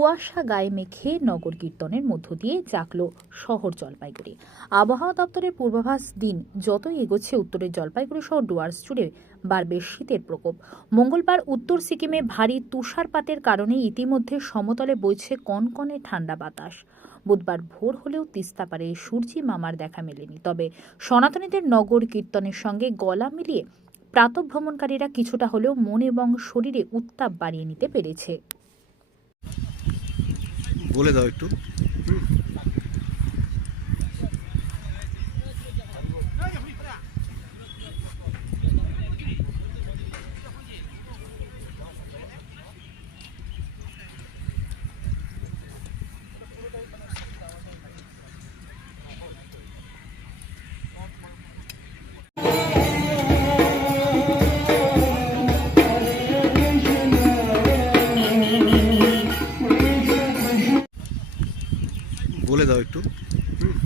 কুয়াশা গায়ে মেখে নগর কীর্তনের মধ্য দিয়ে জাগলো শহর জলপাইগুড়ি। আবহাওয়া দপ্তরের পূর্বাভাস দিন, যতই এগোচ্ছে উত্তরের জলপাইগুড়ি সহ ডুয়ার্স জুড়ে বাড়বে শীতের প্রকোপ। মঙ্গলবার উত্তর সিকিমে ভারী তুষারপাতের কারণে ইতিমধ্যে সমতলে বইছে কনকনে ঠান্ডা বাতাস। বুধবার ভোর হলেও তিস্তা পারে সূর্যি মামার দেখা মেলেনি। তবে সনাতনীদের নগর কীর্তনের সঙ্গে গলা মিলিয়ে প্রাতভ্রমণকারীরা কিছুটা হলেও মন এবং শরীরে উত্তাপ বাড়িয়ে নিতে পেরেছে। বলে দাও একটু। বলে দাও একটু। হুম।